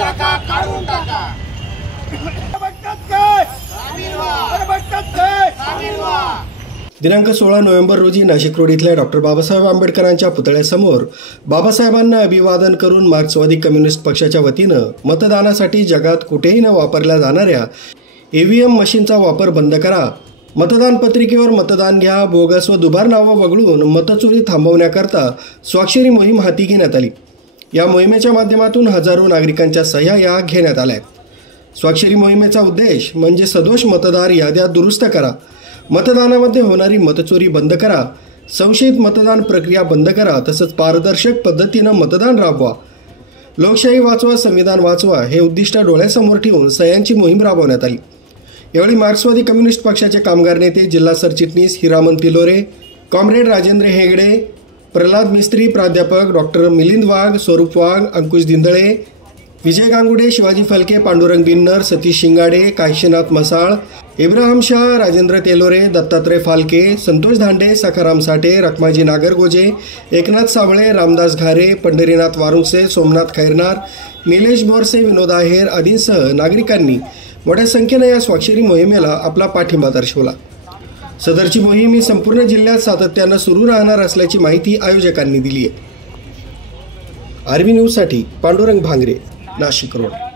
टाका, काढून टाका. दिनांक 16 नोव्हेंबर रोजी नाशिक रोड इथल्या डॉक्टर बाबासाहेब आंबेडकरांच्या पुतळ्यासमोर बाबासाहेबांना अभिवादन करून मार्क्सवादी कम्युनिस्ट पक्षाच्या वतीनं मतदानासाठी जगात कुठेही न वापरल्या जाणाऱ्या EVM मशीनचा वापर बंद करा, मतदान पत्रिकेवर मतदान घ्या, बोगस व दुबार नावं वगळून मतचोरी थांबवण्याकरता स्वाक्षरी मोहीम हाती घेण्यात आली. या मोहिमेच्या माध्यमातून हजारो नागरिकांच्या सह्या या घेण्यात आल्या. स्वाक्षरी मोहिमेचा उद्देश म्हणजे सदोष मतदार याद्या दुरुस्त करा, मतदानामध्ये होणारी मतचोरी बंद करा, संशयित मतदान प्रक्रिया बंद करा, तसंच पारदर्शक पद्धतीनं मतदान राबवा, लोकशाही वाचवा, संविधान वाचवा हे उद्दिष्ट डोळ्यासमोर ठेवून सह्यांची मोहीम राबवण्यात आली. यावेळी मार्क्सवादी कम्युनिस्ट पक्षाचे कामगार नेते, जिल्हा सरचिटणीस हिरामन तिलोरे, कॉम्रेड राजेंद्र हेगडे, प्रल्हाद मिस्त्री, प्राध्यापक डॉक्टर मिलिंद वाघ, स्वरूप वाघ, अंकुश दिंदळे, विजय गांगुडे, शिवाजी फलके, पांडुरंग बिन्नर, सतीश शिंगाडे, काशीनाथ मसाळ, इब्राहिम शाह, राजेंद्र तेलोरे, दत्तात्रय फालके, संतोष धांडे, सखाराम साठे, रखमाजी नागरगोजे, एकनाथ साबळे, रामदास घारे, पंढरीनाथ वारुंगसे, सोमनाथ खैरनार, निलेश बोरसे, विनोद आहेर आदींसह नागरिकांनी मोठ्या संख्येने या स्वाक्षरी मोहिमेला आपला पाठिंबा दर्शवला. सदरची मोहीम ही संपूर्ण जिल्ह्यात सातत्यानं सुरू राहणार असल्याची माहिती आयोजकांनी दिली आहे. आरबी न्यूजसाठी पांडुरंग भांगरे, नाशिक रोड.